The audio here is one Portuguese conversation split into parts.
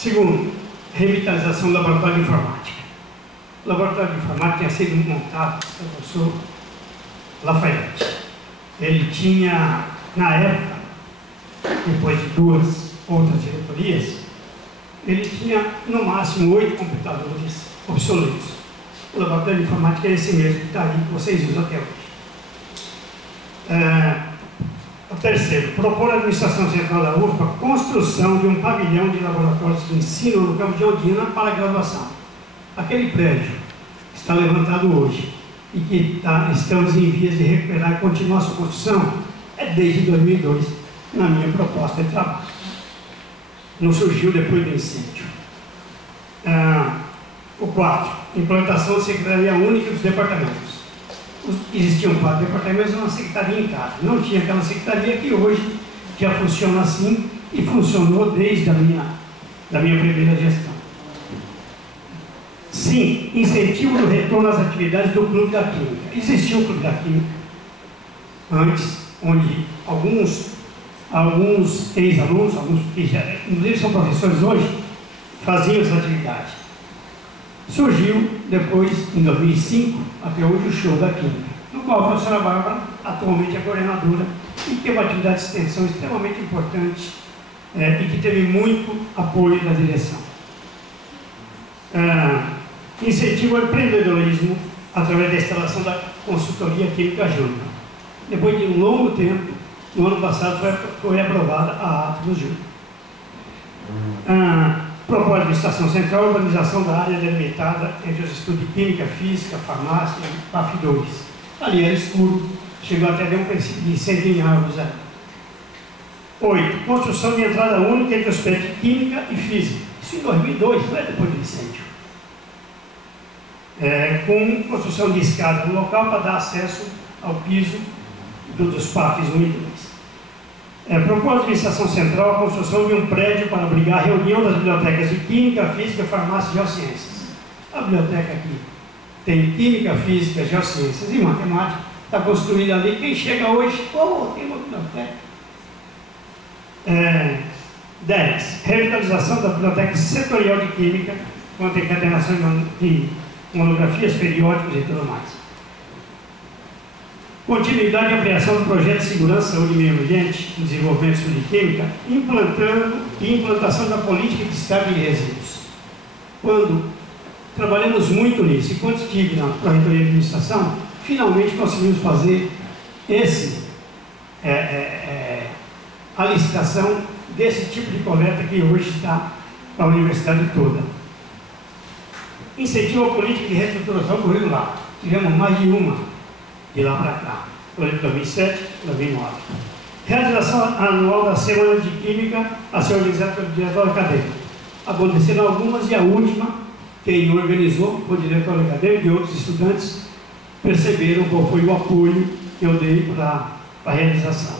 Segundo, revitalização do laboratório de informática. O laboratório de informática tinha sido montado pelo professor Lafayette. Ele tinha, na época, depois de 2 outras diretorias, ele tinha no máximo 8 computadores obsoletos. O laboratório de informática é esse mesmo que está aí, que vocês usam até hoje. O terceiro, propor à administração central da UFPA a construção de um pavilhão de laboratórios de ensino no campo de Ondina para a graduação. Aquele prédio que está levantado hoje e que estamos em vias de recuperar e continuar sua construção é desde 2002, na minha proposta de trabalho. Não surgiu depois do incêndio. O quarto, implantação da Secretaria Única dos Departamentos. Existiam 4 departamentos e uma secretaria em cada. Não tinha aquela secretaria que hoje já funciona assim e funcionou desde a minha primeira gestão. Sim, incentivo do retorno às atividades do Clube da Química. Existia o Clube da Química antes, onde alguns ex-alunos, alguns que já, inclusive são professores hoje, faziam essa atividade. Surgiu depois, em 2005, até hoje, o Show da Química, no qual a professora Bárbara atualmente é coordenadora e tem uma atividade de extensão extremamente importante e que teve muito apoio da direção. Incentivo ao empreendedorismo através da instalação da consultoria química júnior. Depois de um longo tempo, no ano passado foi aprovada a ata do júnior. Propõe a administração central a organização da área delimitada entre os estudos de química, física, farmácia e bafidores. Ali era escuro, chegou até a ter um princípio de incêndio em árvores ali. 8. Construção de entrada única entre os PET de química e física. Isso em 2002, não é depois do incêndio. Com construção de escada no local para dar acesso ao piso dos PAFs 1 e 2. Propõe a administração central a construção de um prédio para abrigar a reunião das bibliotecas de Química, Física, Farmácia e Geociências. A biblioteca aqui tem Química, Física, Geociências e Matemática. Está construída ali. Quem chega hoje, tem uma biblioteca. 10. Revitalização da biblioteca setorial de Química, com a encadernação de monografias, periódicos e tudo mais. Continuidade e ampliação do projeto de segurança, saúde e meio ambiente, desenvolvimento de estudo de química, implantando e implantação da política de descarte de resíduos. Quando trabalhamos muito nisso, e quando estive na Pró-Reitoria de Administração, finalmente conseguimos fazer a licitação desse tipo de coleta que hoje está para a universidade toda. Incentivo à política de reestruturação do Rio Lá. Tivemos mais de uma de lá para cá, por exemplo, 2007, 2009. Realização anual da Semana de Química a ser organizada pelo diretório acadêmico. Aconteceram algumas e a última, quem organizou, o diretório acadêmico e outros estudantes perceberam qual foi o apoio que eu dei para a realização.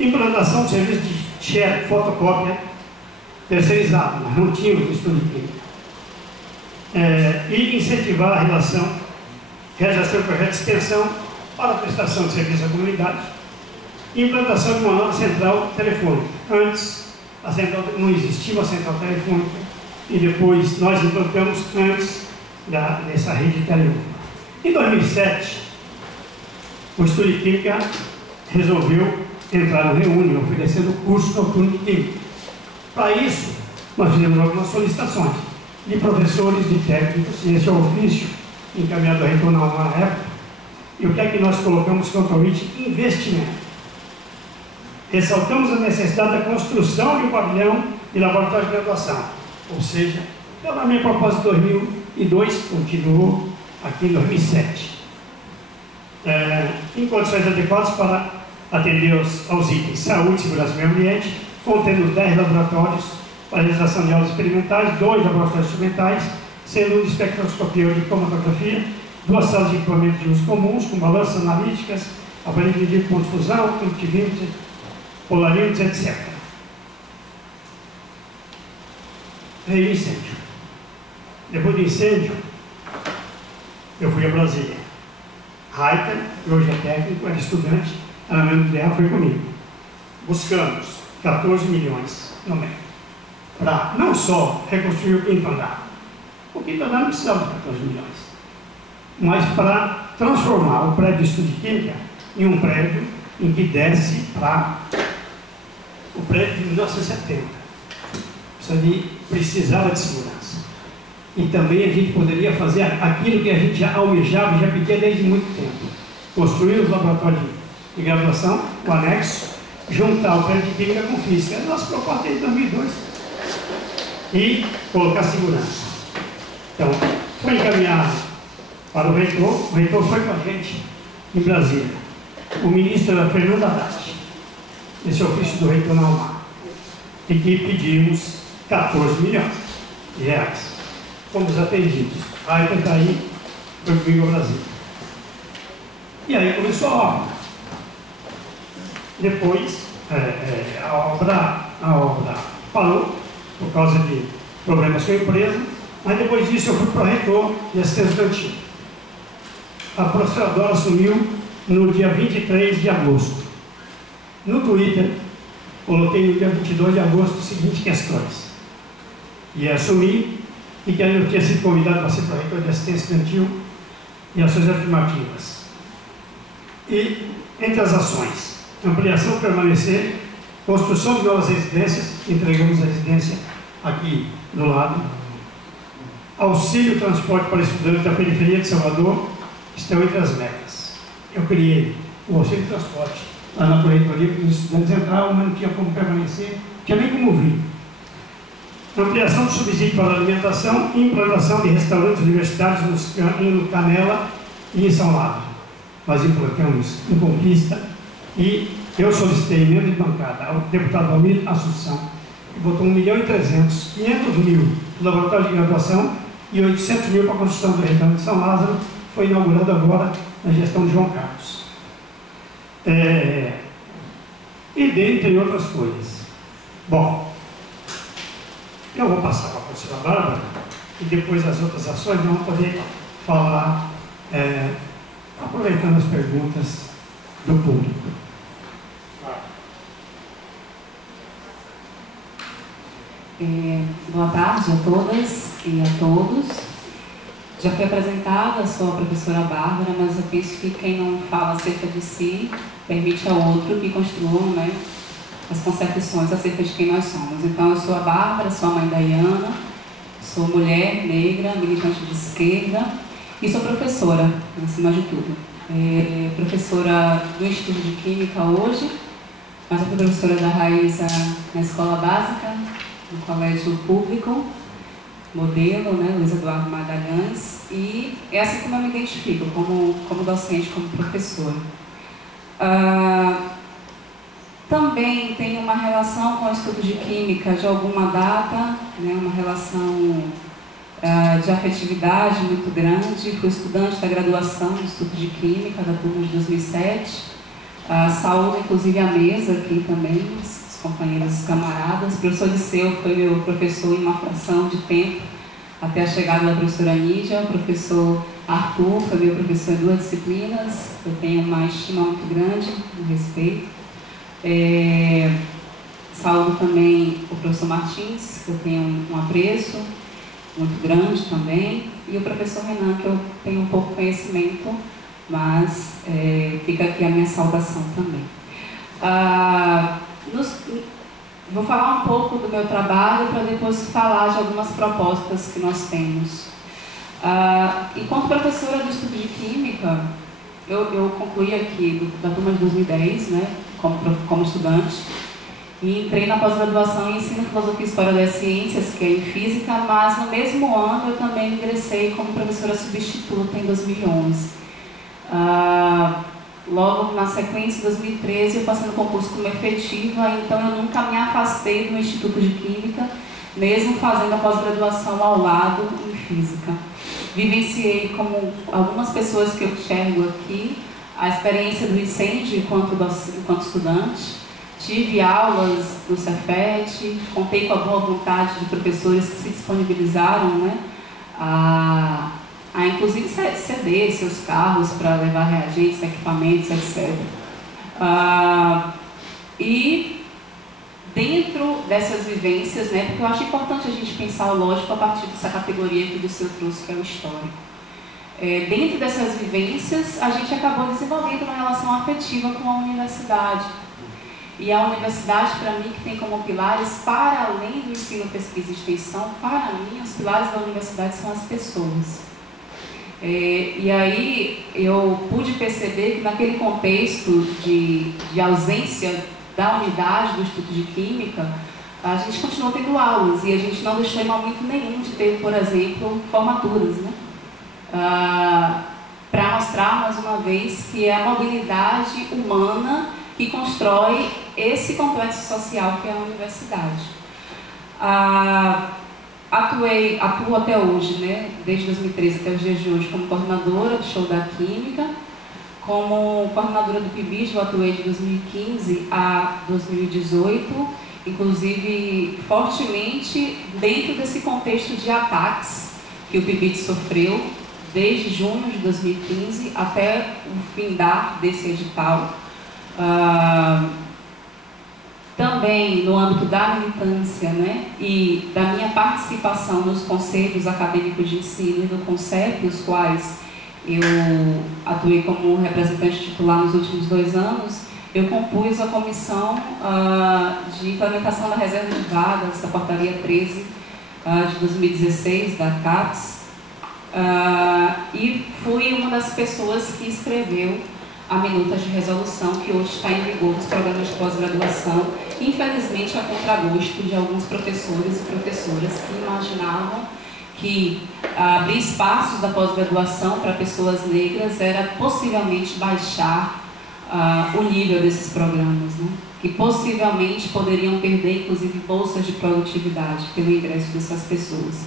Implantação de serviço de share, fotocópia terceirizado, mas não tínhamos estudo de química. E incentivar a realização de projeto de extensão para a prestação de serviço à comunidade, implantação de uma nova central telefônica. Antes, não existia uma central telefônica e depois nós implantamos antes dessa rede telefônica. Em 2007, o Estudo de Química resolveu entrar no Reúne, oferecendo curso noturno de Química. Para isso, nós fizemos algumas solicitações de professores, de técnicos, e esse é o ofício encaminhado a reitor na época. E o que é que nós colocamos como investimento? Ressaltamos a necessidade da construção de um pavilhão e laboratório de graduação. Ou seja, pela minha proposta de 2002, continuou aqui em 2007. Em condições adequadas para atender aos itens saúde, segurança e meio ambiente, contendo 10 laboratórios para realização de aulas experimentais, 2 laboratórios instrumentais, sendo um de espectroscopia de cromatografia, 2 salas de equipamento de uso comuns, com balanças analíticas, aparelho de ponto de fusão, conductivímetros, polarímetros, etc. Veio o incêndio. Depois do incêndio, eu fui a Brasília. Reiter, que hoje é técnico, era estudante, era membro dela, foi comigo. Buscamos 14 milhões no MEC para não só reconstruir o quinto andar. O quinto andar não precisava de 14 milhões. Mas para transformar o prédio de estudo de química em um prédio em que desse para o prédio de 1970. Isso ali precisava de segurança. E também a gente poderia fazer aquilo que a gente já almejava e já pedia desde muito tempo. Construir os laboratórios de graduação, o anexo, juntar o prédio de química com física. Era a nossa proposta desde 2002. E colocar segurança. Então, foi encaminhado para o reitor foi com a gente em Brasília. O ministro era Fernando Haddad, esse ofício do reitor na UMAR, e que pedimos 14 milhões de reais. Fomos atendidos. Aí está aí, foi comigo ao Brasil. E aí começou a obra. Depois, a obra parou por causa de problemas com a empresa, mas depois disso eu fui para o reitor de assistência estudantil. A professora Dora assumiu no dia 23 de agosto. No Twitter, coloquei no dia 22 de agosto as seguintes questões. E assumi e que eu tinha sido convidado para ser reitor de assistência estudantil e ações afirmativas. E, entre as ações, ampliação permanecer, construção de novas residências, entregamos a residência aqui do lado, auxílio transporte para estudantes da periferia de Salvador, estão entre as metas. Eu criei o auxílio transporte lá na corretoria para os estudantes entravam, mas não tinha como permanecer, não tinha nem como vir. Ampliação do subsídio para a alimentação e implantação de restaurantes universitários no Canela e em São Lázaro. Nós implantamos em Conquista e eu solicitei emenda de bancada ao deputado Almir Assunção, que botou 1.300.000, 500 mil no laboratório de graduação e 800 mil para a construção do restaurante de São Lázaro, foi inaugurado agora na gestão de João Carlos. E dentre outras coisas. Bom, eu vou passar para a professora Bárbara e depois as outras ações vamos poder falar, aproveitando as perguntas do público. Boa tarde a todas e a todos. Já foi apresentada, sou a professora Bárbara, mas eu penso que quem não fala acerca de si permite ao outro que construa, né, as concepções acerca de quem nós somos. Então, eu sou a Bárbara, sou a mãe da Iana, sou mulher, negra, militante de esquerda e sou professora, acima de tudo. Professora do Instituto de Química hoje, mas eu fui professora da Raíza na escola básica, no colégio público, modelo, né, Luiz Eduardo Magalhães, e é assim como eu me identifico, como docente, como professora. Também tenho uma relação com o Instituto de Química de alguma data, né, uma relação de afetividade muito grande. Fui estudante da graduação do Instituto de Química, da turma de 2007. Saúdo, inclusive, a mesa aqui também, os companheiros, os camaradas. O professor Liceu foi meu professor em uma fração de tempo, até a chegada da professora Nídia. O professor Arthur foi meu professor em 2 disciplinas. Eu tenho uma estima muito grande, um respeito. Saúdo também o professor Martins, que eu tenho um apreço muito grande também, e o professor Renan, que eu tenho um pouco conhecimento, mas fica aqui a minha saudação também. Vou falar um pouco do meu trabalho para depois falar de algumas propostas que nós temos. Enquanto professora do Instituto de Química, eu concluí aqui da turma de 2010, né, como estudante, e entrei na pós-graduação em Ensino, Filosofia e História das Ciências, que é em Física, mas no mesmo ano eu também ingressei como professora substituta em 2011. Logo na sequência, em 2013, eu passei no concurso como efetiva, então eu nunca me afastei do Instituto de Química, mesmo fazendo a pós-graduação ao lado em Física. Vivenciei, como algumas pessoas que eu enxergo aqui, a experiência do incêndio enquanto estudante. Tive aulas do Cefet, contei com a boa vontade de professores que se disponibilizaram, né, a inclusive ceder seus carros para levar reagentes, equipamentos, etc. E dentro dessas vivências, né, porque eu acho importante a gente pensar o lógico a partir dessa categoria que o seu trouxe, que é o histórico. Dentro dessas vivências, a gente acabou desenvolvendo uma relação afetiva com a universidade. E a universidade, para mim, que tem como pilares, para além do ensino, pesquisa e extensão, para mim, os pilares da universidade são as pessoas. E aí eu pude perceber que naquele contexto de ausência da unidade do Instituto de Química, a gente continuou tendo aulas e a gente não deixou em momento nenhum de ter, por exemplo, formaturas, né? Para mostrar mais uma vez que é a mobilidade humana que constrói esse complexo social que é a universidade. Atuo até hoje, né, desde 2013 até os dias de hoje, como coordenadora do Show da Química, como coordenadora do PIBID, eu atuei de 2015 a 2018, inclusive fortemente dentro desse contexto de ataques que o PIBID sofreu, desde junho de 2015 até o findar desse edital. Também no âmbito da militância, né, e da minha participação nos conselhos acadêmicos de ensino e do CONCEP, os quais eu atuei como representante titular nos últimos 2 anos, eu compus a comissão de implementação da reserva de vagas da portaria 13 de 2016 da CAPES, e fui uma das pessoas que escreveu a minuta de resolução que hoje está em vigor dos programas de pós-graduação, infelizmente a contragosto de alguns professores e professoras que imaginavam que abrir espaços da pós-graduação para pessoas negras era possivelmente baixar o nível desses programas, né? Que possivelmente poderiam perder, inclusive, bolsas de produtividade pelo ingresso dessas pessoas.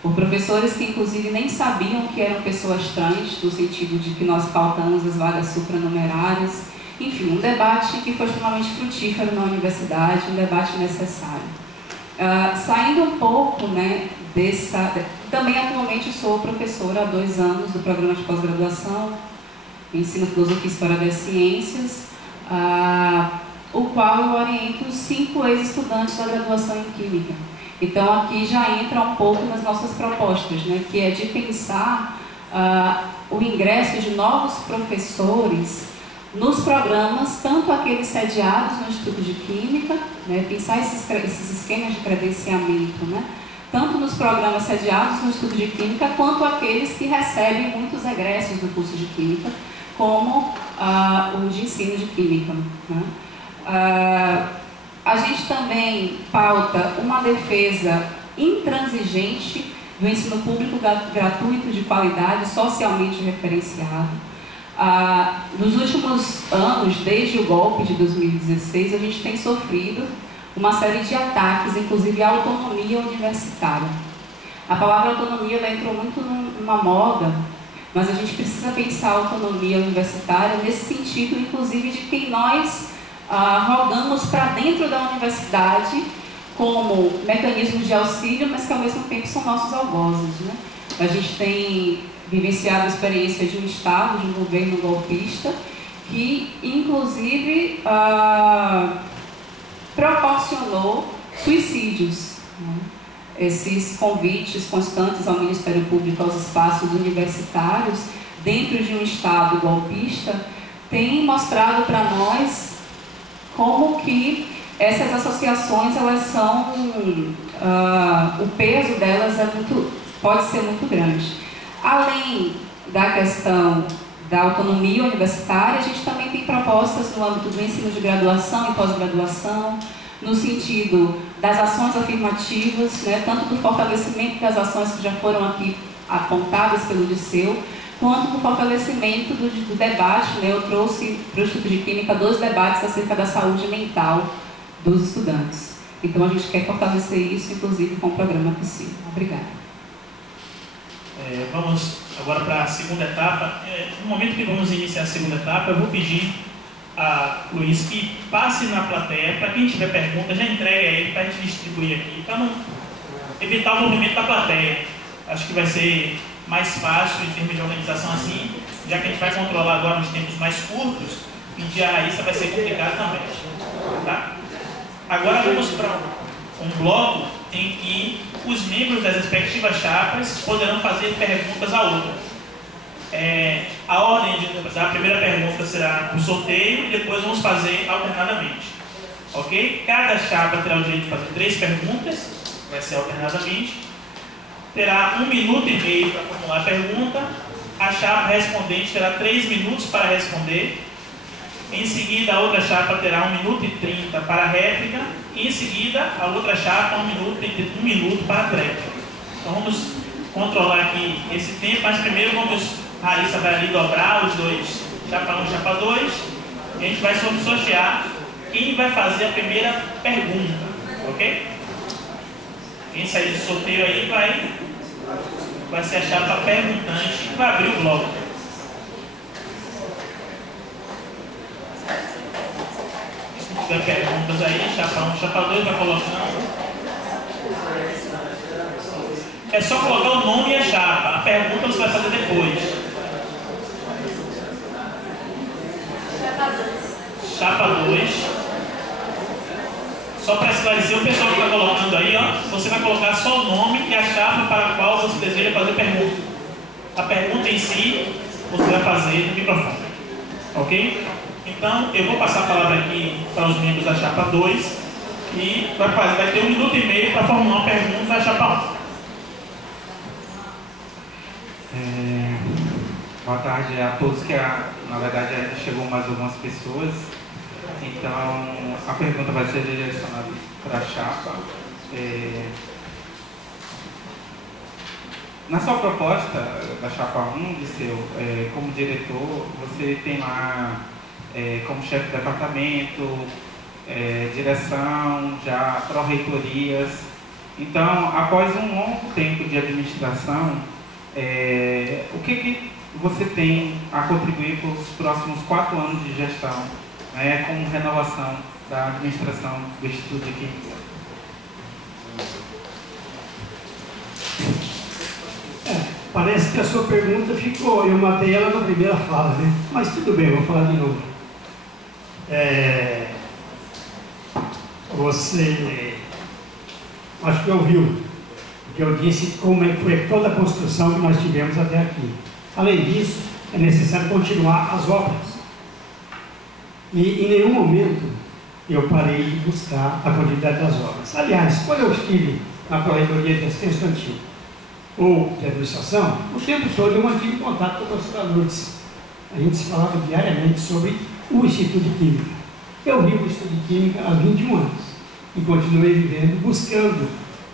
Por professores que, inclusive, nem sabiam que eram pessoas trans, no sentido de que nós pautamos as vagas supranumerárias. Enfim, um debate que foi extremamente frutífero na universidade, um debate necessário. Saindo um pouco, né, também atualmente sou professora há 2 anos do programa de pós-graduação, ensino filosofia e história das ciências, o qual eu oriento 5 ex-estudantes da graduação em Química. Então aqui já entra um pouco nas nossas propostas, né, que é de pensar o ingresso de novos professores nos programas, tanto aqueles sediados no Instituto de Química, né, pensar esses esquemas de credenciamento, né, tanto nos programas sediados no Instituto de Química, quanto aqueles que recebem muitos egressos do curso de Química, como o de ensino de Química, né. A gente também pauta uma defesa intransigente do ensino público gratuito de qualidade, socialmente referenciado. Nos últimos anos, desde o golpe de 2016, a gente tem sofrido uma série de ataques, inclusive à autonomia universitária. A palavra autonomia ela entrou muito numa moda, mas a gente precisa pensar a autonomia universitária nesse sentido, inclusive, de quem nós rogamos para dentro da universidade como mecanismos de auxílio, mas que ao mesmo tempo são nossos algozes, né? A gente tem vivenciado a experiência de um Estado, de um governo golpista, que inclusive proporcionou suicídios, né? Esses convites constantes ao Ministério Público, aos espaços universitários, dentro de um Estado golpista, têm mostrado para nós como que essas associações, elas são, o peso delas pode ser muito grande. Além da questão da autonomia universitária, a gente também tem propostas no âmbito do ensino de graduação e pós-graduação, no sentido das ações afirmativas, né, tanto do fortalecimento das ações que já foram aqui apontadas pelo Liceu, quanto do fortalecimento do debate, né? Eu trouxe para o Instituto de Química 2 debates acerca da saúde mental dos estudantes. Então a gente quer fortalecer isso, inclusive, com o programa Psi. Obrigada. Vamos agora para a segunda etapa. No momento que vamos iniciar a segunda etapa, eu vou pedir a Luiz que passe na plateia, para quem tiver pergunta, já entregue a ele para a gente distribuir aqui, para não evitar o movimento da plateia. Acho que vai ser mais fácil em termos de organização assim, já que a gente vai controlar agora nos tempos mais curtos, pedir a Raíssa vai ser complicado também, tá? Agora vamos para um bloco em que os membros das respectivas chapas poderão fazer perguntas à outra. A ordem da primeira pergunta será um sorteio e depois vamos fazer alternadamente. Ok? Cada chapa terá o direito de fazer 3 perguntas, vai ser alternadamente. Terá 1 minuto e meio para formular a pergunta. A chapa respondente terá 3 minutos para responder. Em seguida, a outra chapa terá 1 minuto e 30 para a réplica. E em seguida, a outra chapa 1 minuto para a tréplica. Então vamos controlar aqui esse tempo, mas primeiro a Raíssa vai ali dobrar os dois, chapa 1 e chapa 2. E a gente vai sortear quem vai fazer a primeira pergunta, ok? Quem sair do sorteio aí vai ser a chapa perguntante que vai abrir o bloco. Se tiver perguntas aí, chapa 1, chapa 2, vai colocando. É só colocar o nome e a chapa. A pergunta você vai fazer depois. Chapa 2. Só para esclarecer o pessoal que está colocando aí, ó, você vai colocar só o nome e a chapa para a qual você deseja fazer pergunta. A pergunta em si, você vai fazer no microfone. Ok? Então, eu vou passar a palavra aqui para os membros da chapa 2 e vai ter 1 minuto e meio para formular uma pergunta da chapa 1. Boa tarde a todos, na verdade chegou mais algumas pessoas. Então, a pergunta vai ser direcionada para a chapa. Na sua proposta da chapa 1, Liceu, como diretor, você tem lá como chefe de departamento, direção, já pró-reitorias. Então, após um longo tempo de administração, o que você tem a contribuir para os próximos 4 anos de gestão, com renovação da administração do Instituto de Química? Parece que a sua pergunta ficou, eu matei ela na primeira fala, né? Mas tudo bem, vou falar de novo. Você, acho que ouviu, porque eu disse como é que foi toda a construção que nós tivemos até aqui. Além disso, é necessário continuar as obras. E em nenhum momento eu parei de buscar a continuidade das obras. Aliás, quando eu estive na Corredoria de Assistência Estudantil ou de Administração, o tempo todo eu mantive contato com a professora Lourdes. A gente se falava diariamente sobre o Instituto de Química. Eu vivo o Instituto de Química há 21 anos e continuei vivendo, buscando,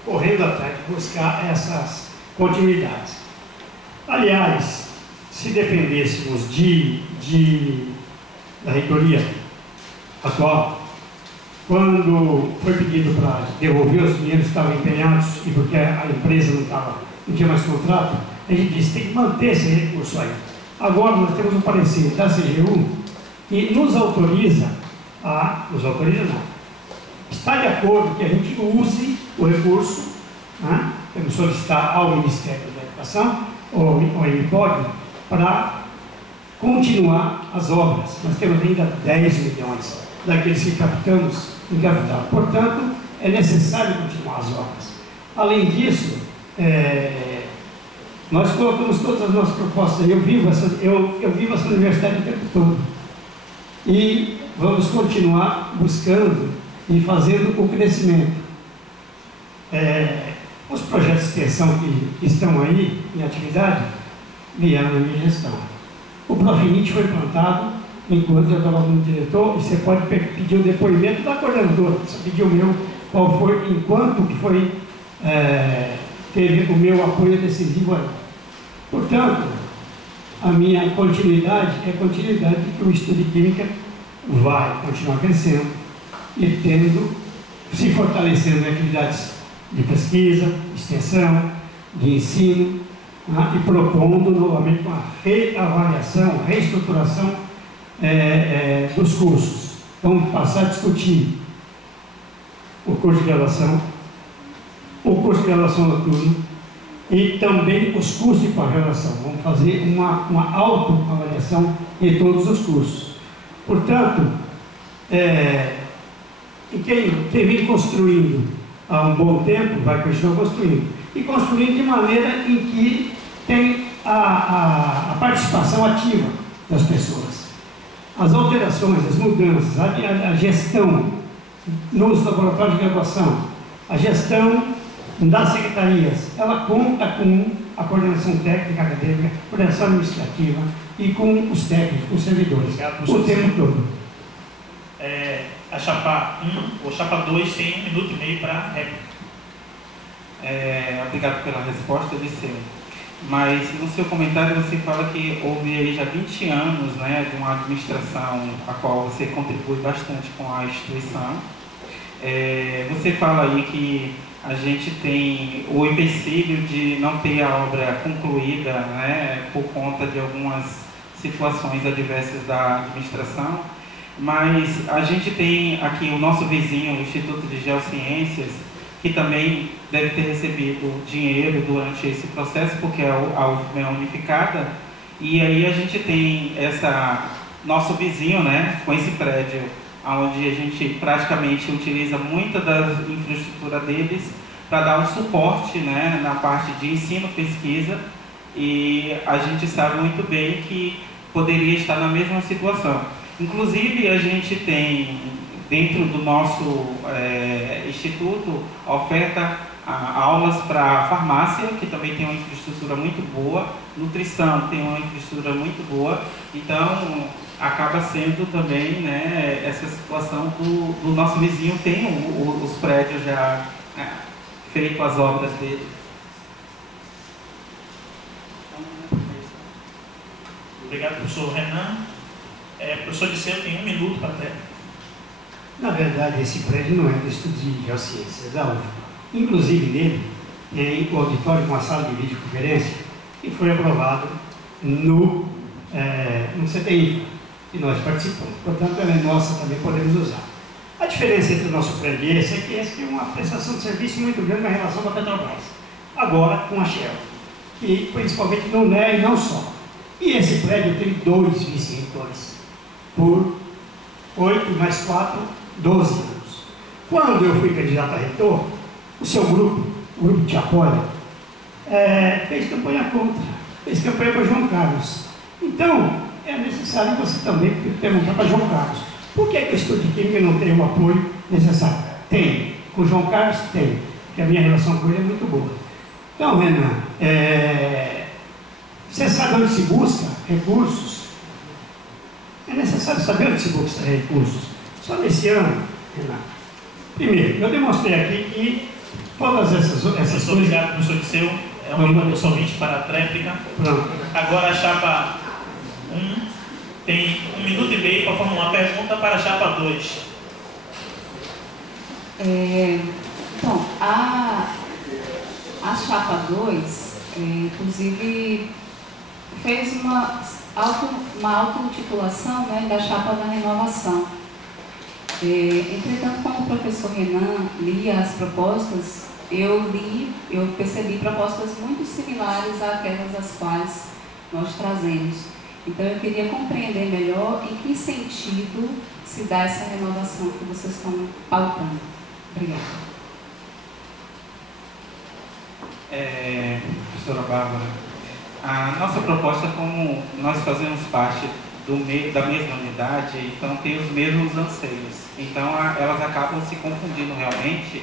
correndo atrás de buscar essas continuidades. Aliás, se dependêssemos da reitoria atual, quando foi pedido para devolver os dinheiros que estavam empenhados e porque a empresa não tinha mais contrato, a gente disse que tem que manter esse recurso aí. Agora nós temos um parecer da CGU que nos autoriza está de acordo que a gente use o recurso, temos que solicitar ao Ministério da Educação ou ao INPOD para continuar as obras. Nós temos ainda 10 milhões daqueles que captamos em capital. Portanto, é necessário continuar as obras. Além disso, nós colocamos todas as nossas propostas. Eu vivo essa universidade o tempo todo. E vamos continuar buscando e fazendo o crescimento. Os projetos de extensão que estão aí em atividade vieram na minha gestão. O Profinite foi plantado enquanto eu estava como diretor, e você pode pedir o depoimento da coordenadora, você pediu o meu, qual foi, enquanto que foi, teve o meu apoio decisivo aí. Portanto, a minha continuidade é a continuidade de que o Instituto de Química vai continuar crescendo e se fortalecendo em atividades de pesquisa, extensão, de ensino, e propondo novamente uma reavaliação, reestruturação dos cursos. Vamos passar a discutir o curso de graduação, o curso de graduação noturno e também os cursos de pós-graduação. Vamos fazer uma autoavaliação em todos os cursos. Portanto, E quem vem construindo há um bom tempo vai continuar construindo. E construindo de maneira em que tem a participação ativa das pessoas. As alterações, as mudanças, a gestão nos laboratórios de graduação, a gestão das secretarias, ela conta com a coordenação técnica acadêmica, coordenação administrativa e com os técnicos, os servidores, o tempo todo. A chapa 1 ou chapa 2 tem 1 minuto e meio para réplica. Obrigado pela resposta, Liceu. Mas no seu comentário você fala que houve aí já 20 anos, né, de uma administração a qual você contribui bastante com a instituição. Você fala aí que a gente tem o empecilho de não ter a obra concluída, né, por conta de algumas situações adversas da administração, mas a gente tem aqui o nosso vizinho, o Instituto de Geociências, que também deve ter recebido dinheiro durante esse processo, porque a UFM é unificada, e aí a gente tem nosso vizinho, né, com esse prédio, onde a gente praticamente utiliza muita da infraestrutura deles para dar um suporte, né, na parte de ensino, pesquisa, e a gente sabe muito bem que poderia estar na mesma situação. Inclusive, a gente tem, dentro do nosso instituto, oferta aulas para farmácia, que também tem uma infraestrutura muito boa, nutrição tem uma infraestrutura muito boa, então acaba sendo também, né, essa situação do nosso vizinho tem os prédios já feito as obras dele. Obrigado, professor Renan. Professor Liceu tem 1 minuto para ter. Na verdade, esse prédio não é do Instituto de Geociências, da UFBA. Inclusive nele tem o auditório com a sala de videoconferência que foi aprovado no CTI, e nós participamos. Portanto, ela é nossa, também podemos usar. A diferença entre o nosso prédio e esse é que esse tem uma prestação de serviço muito grande na relação com a Petrobras. Agora com a Shell, que principalmente não é e não só. E esse prédio tem 2 vice-reitores, por 8 mais 4, 12 anos. Quando eu fui candidato a reitor, o seu grupo, o grupo Te Apoia, fez campanha contra, fez campanha para João Carlos. Então, é necessário você também perguntar para João Carlos, por que a Instituto de Química não tem o apoio necessário? Tem. Com o João Carlos, tem. Porque a minha relação com ele é muito boa. Então, Renan, você sabe onde se busca recursos? É necessário saber onde se busca recursos. Só nesse ano, Renan. Primeiro, eu demonstrei aqui que todas essas coisas... Obrigado, professor Liceu. É um minuto somente para a tréplica. Pronto. Agora a chapa 1 tem 1 minuto e meio para formular uma pergunta para a chapa 2. Então, a chapa 2, inclusive, fez uma auto-intitulação, né, da chapa da renovação. Entretanto, quando o professor Renan lia as propostas, eu percebi propostas muito similares àquelas das quais nós trazemos. Então, eu queria compreender melhor em que sentido se dá essa renovação que vocês estão pautando. Obrigada. Professora Bárbara, a nossa proposta, como nós fazemos parte da mesma unidade, então tem os mesmos anseios. Então, elas acabam se confundindo realmente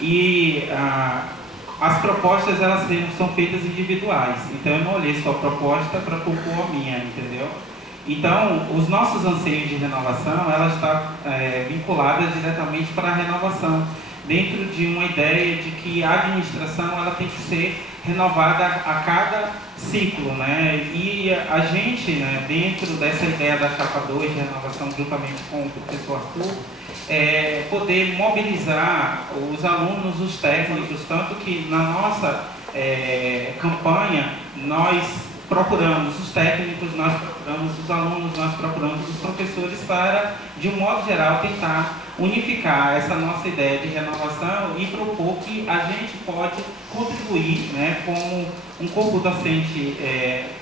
e as propostas elas são feitas individuais. Então, eu não olhei só a proposta para propor a minha, entendeu? Então, os nossos anseios de renovação, ela está vinculada diretamente para a renovação, dentro de uma ideia de que a administração ela tem que ser renovada a cada ciclo, né? E a gente, né, dentro dessa ideia da chapa 2 de renovação, juntamente com o professor Arthur, poder mobilizar os alunos, os técnicos, tanto que na nossa campanha nós procuramos os técnicos, nós procuramos os alunos, nós procuramos os professores para, de um modo geral, tentar unificar essa nossa ideia de renovação e propor que a gente pode contribuir, né, como um corpo docente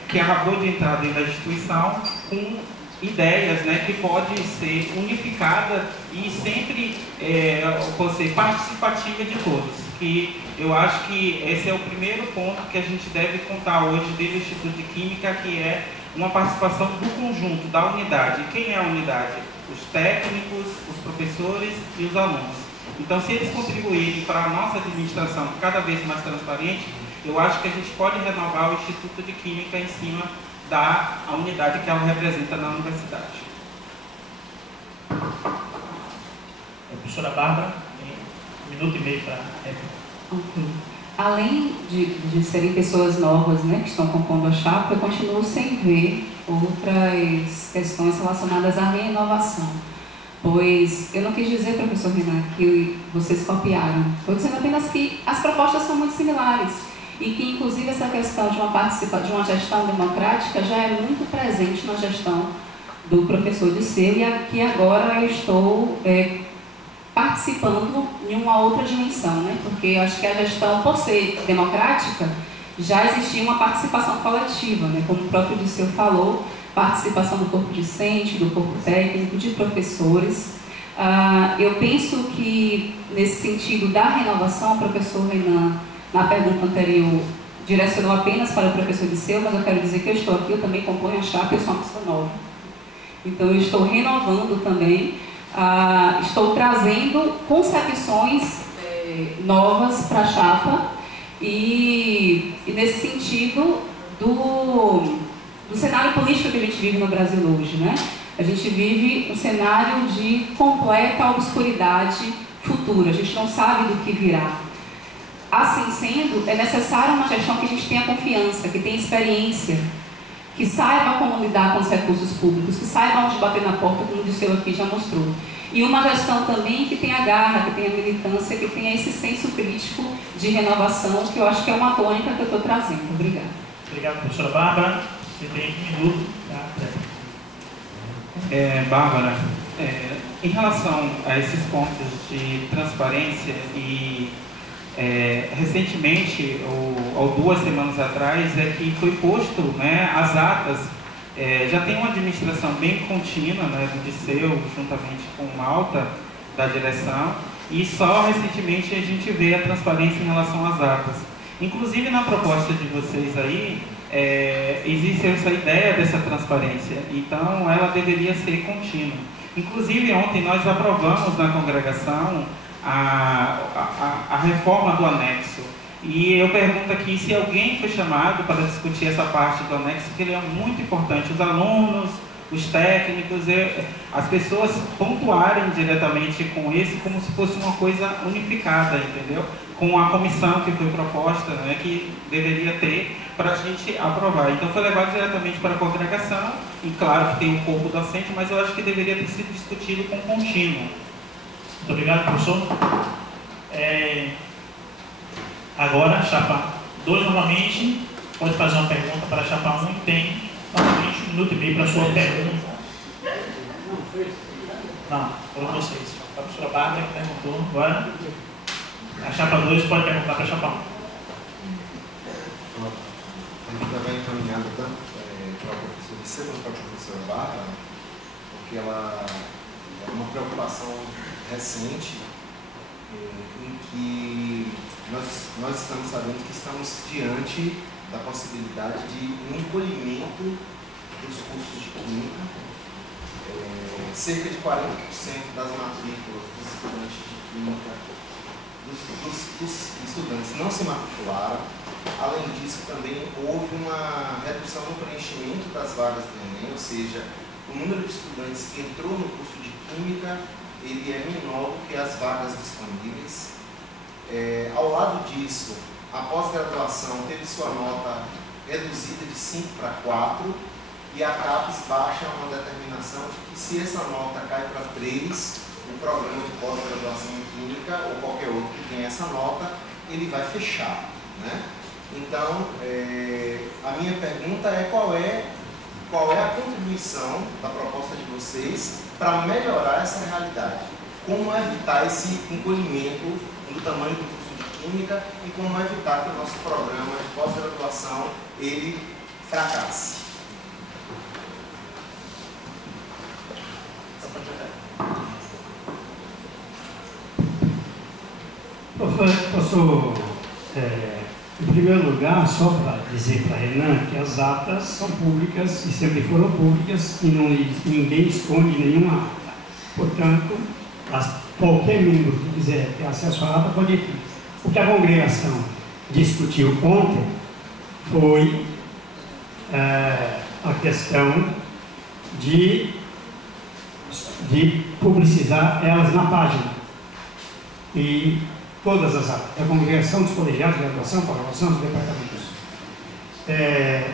que acabou de entrar dentro da instituição com ideias, né, que pode ser unificada e sempre ser participativa de todos. Que eu acho que esse é o primeiro ponto que a gente deve contar hoje desde o Instituto de Química, que é uma participação do conjunto, da unidade. Quem é a unidade? Os técnicos, os professores e os alunos. Então, se eles contribuírem para a nossa administração cada vez mais transparente, eu acho que a gente pode renovar o Instituto de Química em cima da unidade que ela representa na universidade. Professora Bárbara, tem 1 minuto e meio para réplica. Ok. Além de serem pessoas novas, né, que estão compondo a chapa, eu continuo sem ver outras questões relacionadas à renovação. Pois eu não quis dizer, professor Renan, que vocês copiaram. Estou dizendo apenas que as propostas são muito similares. E que, inclusive, essa questão de uma gestão democrática já é muito presente na gestão do professor Disseu, e aqui agora eu estou participando em uma outra dimensão, né? Porque eu acho que a gestão, por ser democrática, já existia uma participação coletiva, né? Como o próprio Disseu falou, participação do corpo docente, do corpo técnico, de professores. Eu penso que, nesse sentido da renovação, o professor Renan, na pergunta anterior, direcionou apenas para o professor Disseu, mas eu quero dizer que eu estou aqui, eu também componho a chapa, eu sou uma pessoa nova. Então, eu estou renovando também, estou trazendo concepções novas para a chapa e nesse sentido do cenário político que a gente vive no Brasil hoje, né? A gente vive um cenário de completa obscuridade futura, a gente não sabe do que virá. Assim sendo, é necessária uma gestão que a gente tenha confiança, que tenha experiência, que saiba como lidar com os recursos públicos, que saiba onde bater na porta, como o Disseu aqui já mostrou. E uma gestão também que tenha garra, que tenha militância, que tenha esse senso crítico de renovação, que eu acho que é uma tônica que eu estou trazendo. Obrigada. Obrigado, professora Bárbara. Você tem 1 minuto. Bárbara, em relação a esses pontos de transparência e recentemente, ou 2 semanas atrás, que foi posto, né, as atas, já tem uma administração bem contínua, né, do Disseu, juntamente com o Malta, da direção, e só recentemente a gente vê a transparência em relação às atas. Inclusive na proposta de vocês aí, existe essa ideia dessa transparência, então ela deveria ser contínua. Inclusive ontem nós aprovamos na congregação a reforma do anexo. E eu pergunto aqui se alguém foi chamado para discutir essa parte do anexo, que ele é muito importante. Os alunos, os técnicos, as pessoas pontuarem diretamente com esse, como se fosse uma coisa unificada, entendeu? Com a comissão que foi proposta, né, que deveria ter para a gente aprovar. Então foi levado diretamente para a congregação, e claro que tem um corpo docente, mas eu acho que deveria ter sido discutido com contínuo. Muito obrigado, professor. Agora, chapa 2 novamente, pode fazer uma pergunta para a chapa 1 e tem novamente 1 minuto e meio para a sua pergunta. Não, foram vocês. A professora Bárbara que perguntou agora. A chapa 2 pode perguntar para a chapa 1. A gente vai encaminhado tanto para o professor Disseu quanto para a professora Bárbara, porque ela é uma preocupação recente em que nós estamos sabendo que estamos diante da possibilidade de um encolhimento dos cursos de química. Cerca de 40% das matrículas dos estudantes de química, dos estudantes não se matricularam. Além disso, também houve uma redução no preenchimento das vagas do Enem, ou seja, o número de estudantes que entrou no curso de química ele é menor do que as vagas disponíveis. Ao lado disso, a pós-graduação teve sua nota reduzida de 5 para 4 e a CAPES baixa uma determinação de que se essa nota cai para 3, o programa de pós-graduação em química ou qualquer outro que tenha essa nota, ele vai fechar, né? Então, a minha pergunta é qual é a contribuição da proposta de vocês para melhorar essa realidade? Como evitar esse encolhimento do tamanho do curso de química e como evitar que o nosso programa de pós-graduação ele fracasse? Professor, em primeiro lugar, só para dizer para a Renan que as atas são públicas e sempre foram públicas e ninguém esconde nenhuma ata. Portanto, qualquer membro que quiser ter acesso à ata pode ter. O que a congregação discutiu ontem foi a questão de publicizar elas na página. E todas as atas da congregação, dos colegiados de graduação, pós-graduação, dos departamentos.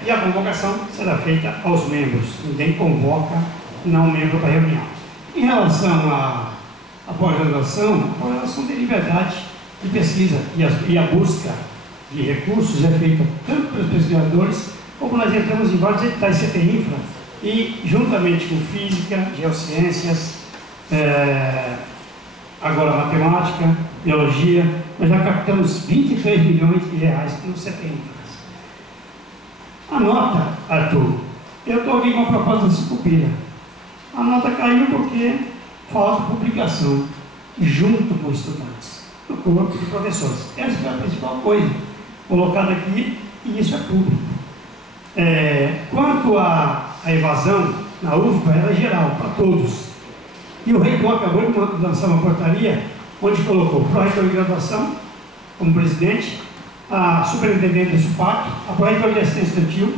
E a convocação será feita aos membros. Ninguém convoca não membro para reunião. Em relação à pós-graduação, a pós-graduação tem liberdade de pesquisa e a busca de recursos é feita tanto pelos pesquisadores, como nós entramos em vários editais CTINFRA e, juntamente com física, geociências, agora matemática, biologia, nós já captamos 23 milhões de reais no CTINFRA. A nota, Arthur, eu estou aqui com a proposta da Sucupira. A nota caiu porque falta publicação junto com estudantes, do corpo de professores. Essa foi a principal coisa colocada aqui, e isso é público. Quanto à evasão na UFPA, ela é geral, para todos. E o reitor acabou de lançar uma portaria onde colocou o pró-reitor de graduação como presidente, a superintendente da SUPAC, a pró-reitor de assistência estudantil,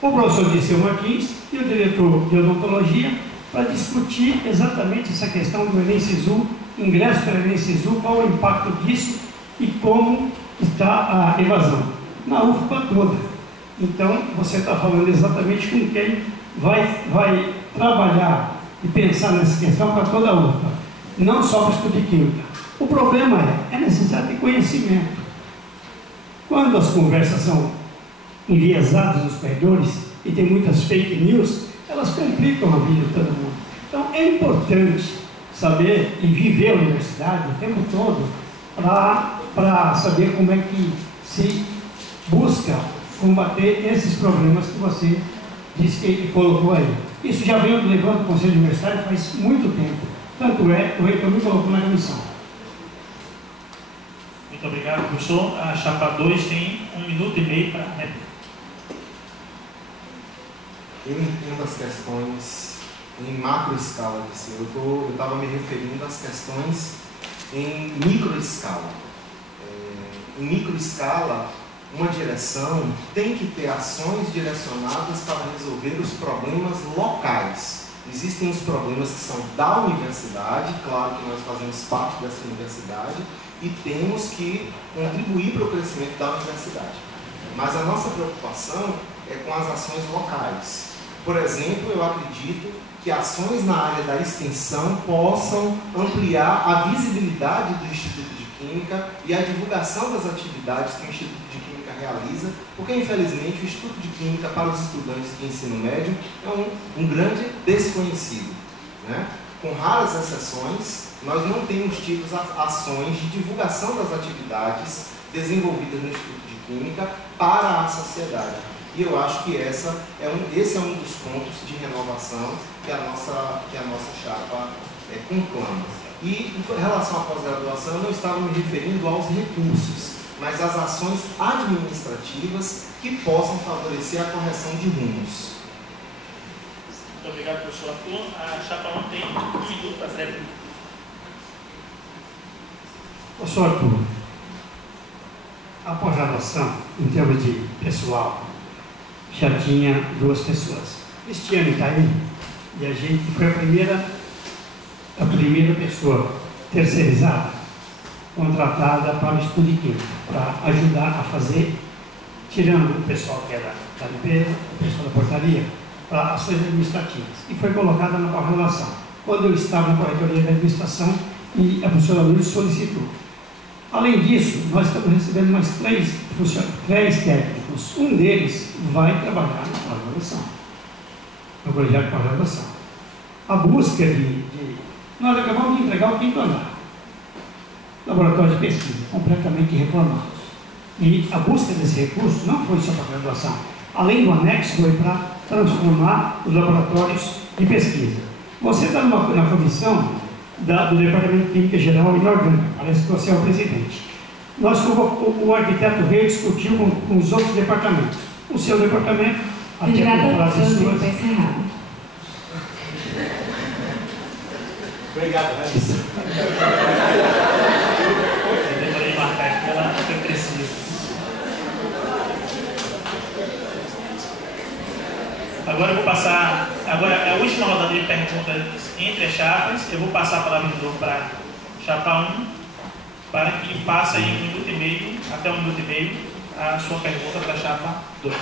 o professor Dirceu Martins e o diretor de odontologia, para discutir exatamente essa questão do Enem Sisu, ingresso para o Enem Sisu, qual o impacto disso e como está a evasão na UFPA toda. Então, você está falando exatamente com quem vai trabalhar e pensar nessa questão para toda a UFPA, não só para o estudo de química. O problema é necessário ter conhecimento. Quando as conversas são enviesadas nos corredores e tem muitas fake news, elas complicam a vida de todo mundo. Então, é importante saber e viver a universidade o tempo todo para saber como é que se busca combater esses problemas que você disse que colocou aí. Isso já veio levando o Conselho Universitário faz muito tempo. Tanto é que o reitor me colocou na comissão. Muito obrigado, professor. A chapa 2 tem 1 minuto e meio para réplica. Eu entendo as questões em macro escala, eu estava me referindo às questões em micro escala. Em micro escala, uma direção tem que ter ações direcionadas para resolver os problemas locais. Existem os problemas que são da universidade, claro que nós fazemos parte dessa universidade e temos que contribuir para o crescimento da universidade. Mas a nossa preocupação é com as ações locais. Por exemplo, eu acredito que ações na área da extensão possam ampliar a visibilidade do Instituto de Química e a divulgação das atividades que o Instituto de Química realiza, porque, infelizmente, o Instituto de Química para os estudantes de ensino médio é um grande desconhecido, né? Com raras exceções, nós não temos tido ações de divulgação das atividades desenvolvidas no Instituto de Química para a sociedade. E eu acho que esse é um dos pontos de renovação que a nossa chapa conclama. E em relação à pós-graduação, eu não estava me referindo aos recursos, mas às ações administrativas que possam favorecer a correção de rumos. Muito obrigado, professor Arthur. A chapa 1 tem 1 minuto para réplica. Professor Arthur, a pós-graduação, em termos de pessoal, já tinha 2 pessoas. Cristiane está aí, e a gente foi a primeira pessoa terceirizada, contratada para o estudo de química, para ajudar a fazer, tirando o pessoal que era da limpeza, o pessoal da portaria, para ações administrativas. E foi colocada na pós-graduação. Quando eu estava na corretoria da administração, e a professora Lourdes solicitou. Além disso, nós estamos recebendo mais 3 técnicos. Um deles vai trabalhar na pós-graduação, no colegiado de pós-graduação. A busca nós acabamos de entregar o 5º andar, laboratório de pesquisa, completamente reformados. E a busca desse recurso não foi só para a graduação. Além do anexo, foi para transformar os laboratórios de pesquisa. Você está na comissão do Departamento de Química Geral e Inorgânica, parece que você é o presidente. o arquiteto veio discutiu com os outros departamentos. O seu departamento, até por frases suas. Obrigado, Raíssa. Eu demorei de marcar aqui, ela foi precisa. Agora eu vou passar, agora é a última rodada de perguntas entre as chapas. Eu vou passar a palavra de novo para a chapa 1, para que faça em 1 minuto e meio, até 1 minuto e meio, a sua pergunta para a chapa 2.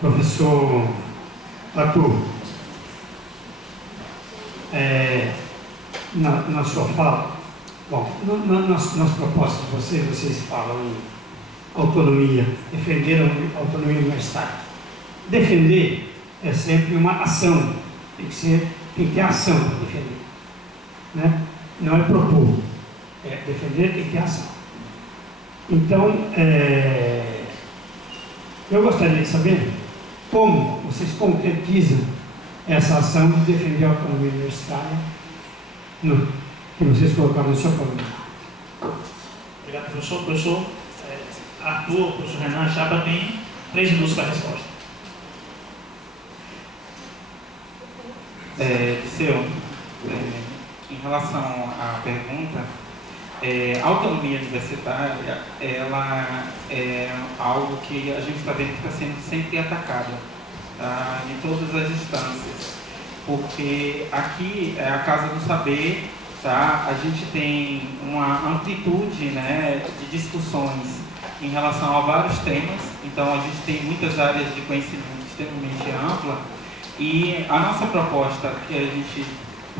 Professor Arthur, na sua fala, bom, nas propostas de vocês falam em autonomia, defender a autonomia universitária. Defender é sempre uma ação, tem que ter ação para defender, né? Não é propor, defender tem que ter ação. Então, eu gostaria de saber como vocês concretizam essa ação de defender a autonomia universitária que vocês colocaram no seu programa. Obrigado, professor. Professor Arthur, professor Renan, a chapa tem 3 minutos para a resposta. Em relação à pergunta, a autonomia universitária, ela é algo que a gente está vendo que está sendo sempre atacado, tá? Em todas as instâncias, porque aqui é a Casa do Saber, tá? A gente tem uma amplitude, né, de discussões em relação a vários temas, então a gente tem muitas áreas de conhecimento extremamente ampla, e a nossa proposta que a gente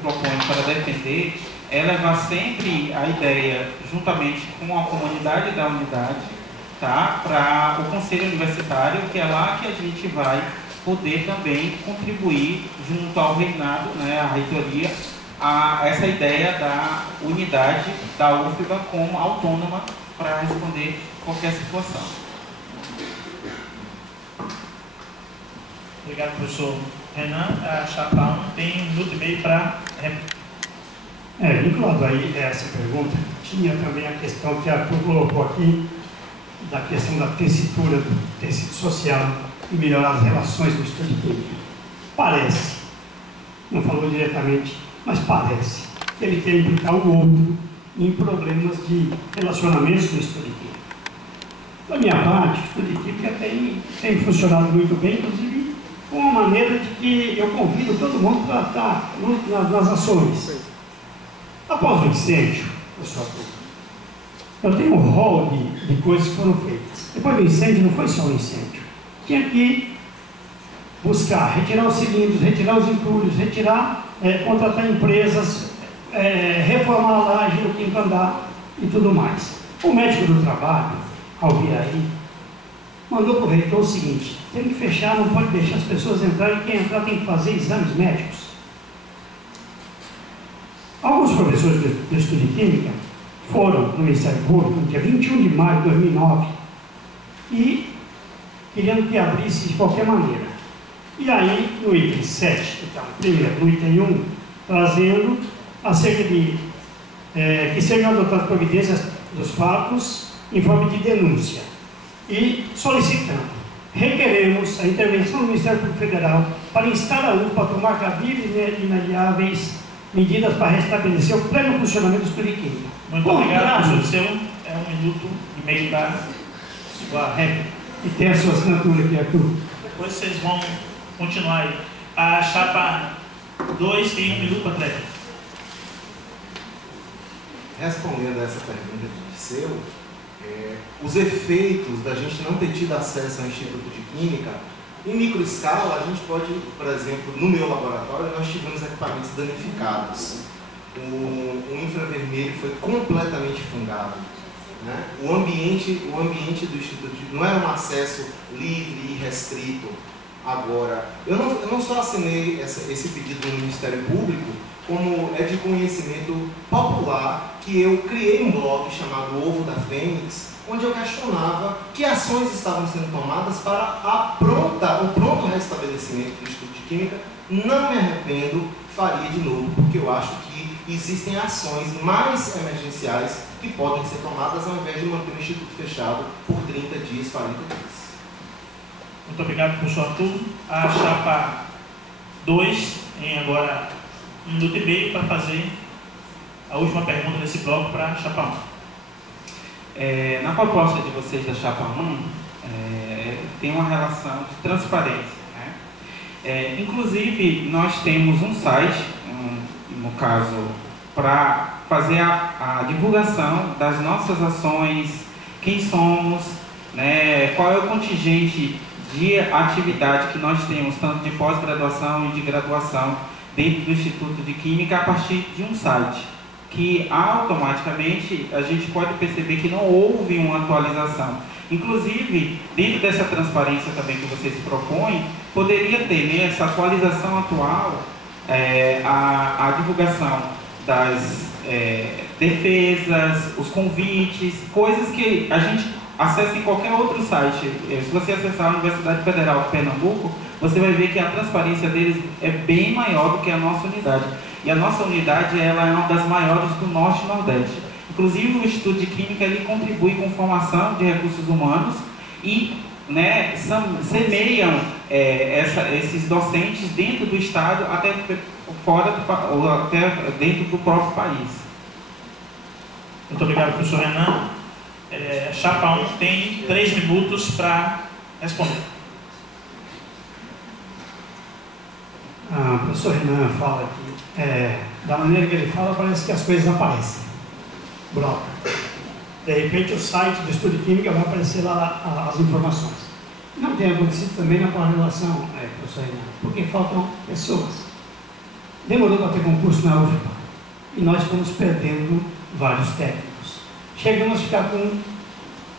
propõe para defender é levar sempre a ideia, juntamente com a comunidade da unidade, tá, para o Conselho Universitário, que é lá que a gente vai poder também contribuir junto ao reinado, né, à reitoria, a essa ideia da unidade da UFBA como autônoma para responder qualquer situação. Obrigado, professor Renan. A chapa 1 tem 1 minuto e meio para vinculado aí a essa pergunta, tinha também a questão que a Arthur colocou aqui, da questão da tessitura do tecido social e melhorar as relações do estudo de química. Parece, não falou diretamente, mas parece que ele quer implicar o outro em problemas de relacionamentos do estudo de química. Da minha parte, o estudo de química tem funcionado muito bem, inclusive com uma maneira de que eu convido todo mundo para estar nas ações. Após o incêndio, professor, eu tenho um rol de coisas que foram feitas. Depois do incêndio, não foi só um incêndio. Tinha que buscar, retirar os cilindros, retirar os entulhos, contratar empresas, reformar a laje no 5º andar e tudo mais. O médico do trabalho, ao vir aí, mandou para o reitor o seguinte: tem que fechar, não pode deixar as pessoas entrarem, quem entrar tem que fazer exames médicos. Alguns professores do estudo de Química foram no Ministério Público no dia 21 de maio de 2009 e querendo que abrisse de qualquer maneira. E aí, no item 7, então, primeiro, no item 1, trazendo acerca de que sejam adotadas providências dos fatos em forma de denúncia e solicitando, requeremos a intervenção do Ministério Público Federal para instar a UFBA a tomar cabíveis e imediáveis medidas para restabelecer o pleno funcionamento do estudo de química. Muito obrigado, professor. Seu 1 minuto e meio para sua réplica. E tem a sua assinatura aqui, Arthur. Depois vocês vão continuar aí. A chapa 2 tem 1 minuto para trás. Respondendo a essa pergunta de seu, os efeitos da gente não ter tido acesso ao Instituto de Química, em microescala, a gente pode, por exemplo, no meu laboratório, nós tivemos equipamentos danificados. O infravermelho foi completamente fungado, né? O ambiente do Instituto não era um acesso livre e restrito. Agora, eu não só assinei esse pedido no Ministério Público, como é de conhecimento popular, que eu criei um blog chamado Ovo da Fênix, onde eu questionava que ações estavam sendo tomadas para o pronto restabelecimento do Instituto de Química. Não me arrependo, faria de novo, porque eu acho que existem ações mais emergenciais que podem ser tomadas ao invés de manter o Instituto fechado por 30 dias, 40 dias. Muito obrigado, professor Arthur. A chapa 2 tem agora 1 minuto e meio para fazer a última pergunta desse bloco para a chapa 1. Na proposta de vocês da chapa 1, tem uma relação de transparência, né? Inclusive, nós temos um site, no caso, para fazer a divulgação das nossas ações, quem somos, né, qual é o contingente de atividade que nós temos, tanto de pós-graduação e de graduação, dentro do Instituto de Química, a partir de um site, que automaticamente a gente pode perceber que não houve uma atualização. Inclusive, dentro dessa transparência também que vocês propõem, poderia ter, né, essa atualização atual, a divulgação das defesas, os convites, coisas que a gente acessa em qualquer outro site. Se você acessar a Universidade Federal de Pernambuco, você vai ver que a transparência deles é bem maior do que a nossa unidade. E a nossa unidade, ela é uma das maiores do Norte e Nordeste. Inclusive, o Instituto de Química, ele contribui com formação de recursos humanos e, né, semeiam esses docentes dentro do Estado, até fora ou até dentro do próprio país. Muito obrigado, professor Renan. Chapa 1 tem 3 minutos para responder. O professor Renan fala aqui, da maneira que ele fala, parece que as coisas aparecem. Brota. De repente, o site do Estudo de Química vai aparecer lá as informações. Não tem acontecido também na pós-graduação, professor Renan, porque faltam pessoas. Demorou para ter concurso na UFPA e nós fomos perdendo vários técnicos. Chegamos a ficar com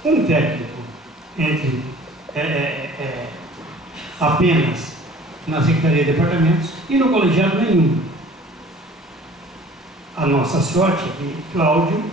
um técnico entre apenas na Secretaria de Departamentos e no colegiado nenhum. A nossa sorte é que Cláudio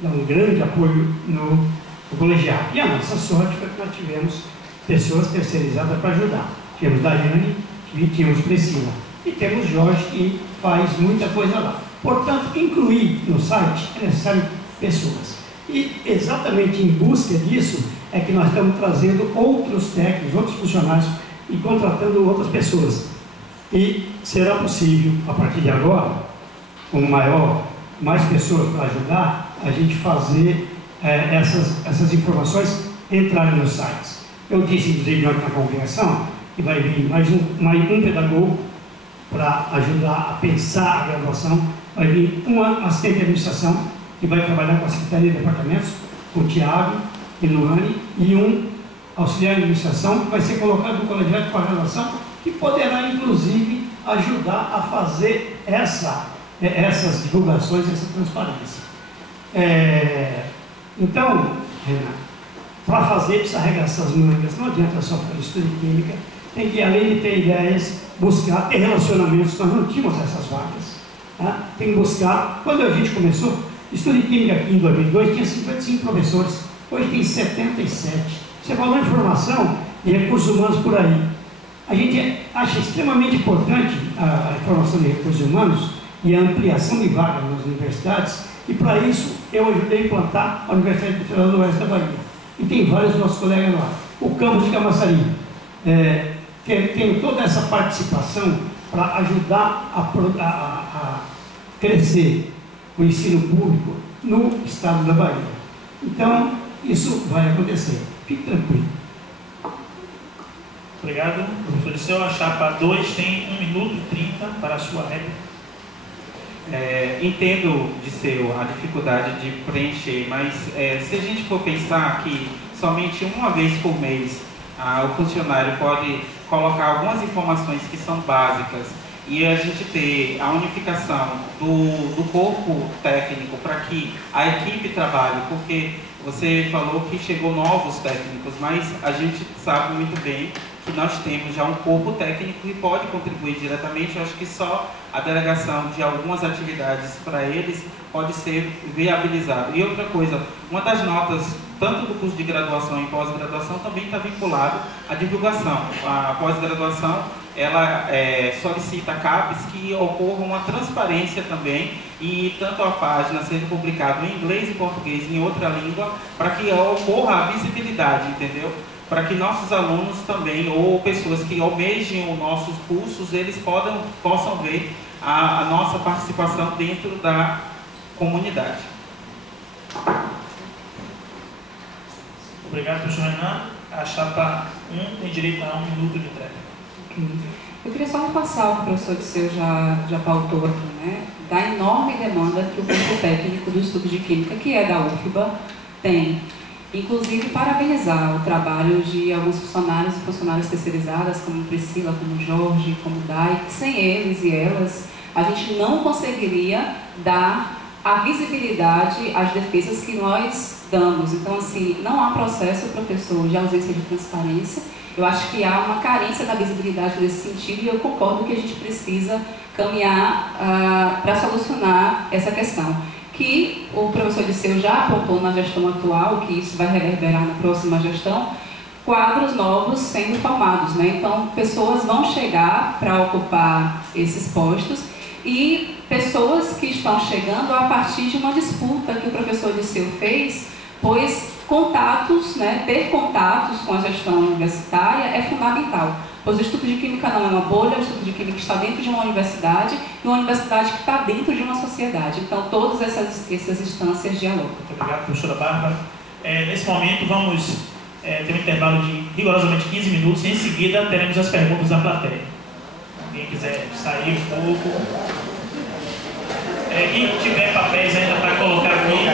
dá um grande apoio no colegiado. E a nossa sorte foi que nós tivemos pessoas terceirizadas para ajudar. Tínhamos Daiane e tínhamos Priscila. E temos Jorge, que faz muita coisa lá. Portanto, incluir no site é necessário pessoas. E exatamente em busca disso é que nós estamos trazendo outros técnicos, outros funcionários e contratando outras pessoas. E será possível, a partir de agora, com mais pessoas para ajudar, a gente fazer essas informações entrarem nos sites. Eu disse, inclusive, na congregação, que vai vir mais um pedagogo para ajudar a pensar a graduação, vai vir uma assistente de administração que vai trabalhar com a Secretaria de Departamentos, com o Tiago e Luane, e um auxiliar de administração que vai ser colocado no colegiado para a graduação, que poderá, inclusive, ajudar a fazer essas divulgações, essa transparência. Então, Renato, para fazer precisa arregaçar as mangas, não adianta só fazer estudo de química, tem que, além de ter ideias, buscar, ter relacionamentos. Nós não tínhamos essas vagas, tá? Tem que buscar. Quando a gente começou, estudo de química aqui em 2002, tinha 55 professores, hoje tem 77. Você falou em formação e recursos humanos por aí. A gente acha extremamente importante a formação de recursos humanos e a ampliação de vagas nas universidades, e para isso eu ajudei a implantar a Universidade Federal do Oeste da Bahia. E tem vários nossos colegas lá. O campus de Camaçari. Tem toda essa participação para ajudar a crescer o ensino público no estado da Bahia. Então, isso vai acontecer. Fique tranquilo. Obrigado, professor Liceu. A chapa 2 tem 1 minuto e 30 para a sua réplica. Entendo de seu a dificuldade de preencher, mas se a gente for pensar que somente uma vez por mês o funcionário pode colocar algumas informações que são básicas e a gente ter a unificação do corpo técnico para que a equipe trabalhe, porque você falou que chegou novos técnicos, mas a gente sabe muito bem que nós temos já um corpo técnico que pode contribuir diretamente. Eu acho que só a delegação de algumas atividades para eles pode ser viabilizado. E outra coisa, uma das notas, tanto do curso de graduação e pós-graduação, também está vinculado à divulgação. A pós-graduação ela solicita a CAPES que ocorra uma transparência também e tanto a página sendo publicada em inglês e português em outra língua, para que ocorra a visibilidade, entendeu? Para que nossos alunos também, ou pessoas que almejem os nossos cursos, eles possam ver a nossa participação dentro da comunidade. Obrigado, professor Renan. A chapa 1 tem direito a 1 minuto de entrega. Eu queria só repassar o que o professor Disseu já pautou aqui, né? Da enorme demanda que o corpo técnico do estudo de Química, que é da UFBA, tem. Inclusive, parabenizar o trabalho de alguns funcionários e funcionárias terceirizadas, como Priscila, como Jorge, como Dai. Sem eles e elas, a gente não conseguiria dar a visibilidade às defesas que nós damos. Então, assim, não há processo, professor, de ausência de transparência. Eu acho que há uma carência da visibilidade nesse sentido e eu concordo que a gente precisa caminhar para solucionar essa questão. Que o professor Disseu já apontou na gestão atual, que isso vai reverberar na próxima gestão, quadros novos sendo formados, né? Então, pessoas vão chegar para ocupar esses postos e pessoas que estão chegando a partir de uma disputa que o professor Disseu fez, pois contatos, né, ter contatos com a gestão universitária é fundamental, pois o estudo de Química não é uma bolha, o estudo de Química está dentro de uma universidade e uma universidade que está dentro de uma sociedade. Então, todas essas instâncias dialogam. Muito obrigado, professora Bárbara. Nesse momento, vamos ter um intervalo de rigorosamente 15 minutos e em seguida teremos as perguntas da plateia. Quem quiser sair um pouco. Quem tiver papéis ainda para colocar aqui,